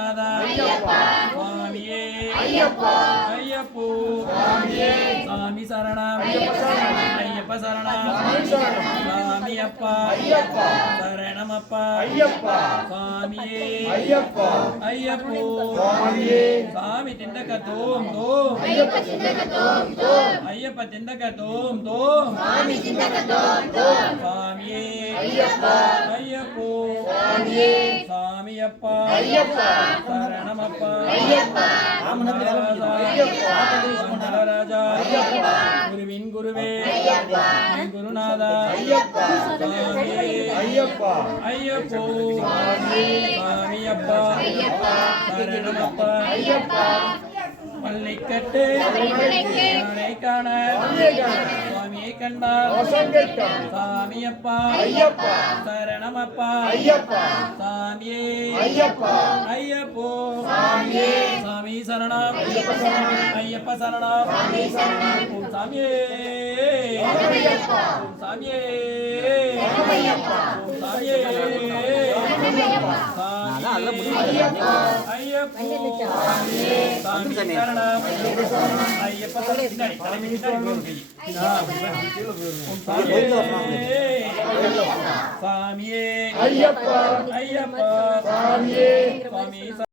குருநாதா சுவாமியே ஐயப்போ சாமி சரணம் ஐயப்ப சரணம் சாமி அப்பா சரணமப்பா சுவாமியே ஐயப்போ சாமி திண்டக தோம் தோம் ஐயப்ப திண்டக தோம் தோம் சுவாமியே ஐயப்போ சாமி அப்பா சரணமப்பா ராஜா குருவின் குருவே குருநாதா ஐயப்போ சாமி அப்பா சரணமப்பா மல்லிக்கட்டு காண சுவாமியை கண்டார் சாமி அப்பா சரணமப்பா சாமியே ஐயப்போ சாமி சரணம் ஐயப்ப சரணம் ஓம் சாமியே சாமியே சாமியே ஐயப்போ சாமி சரணம் ஐயப்ப சரணம் சாமியே ஐயப்பா சாமியே சாமி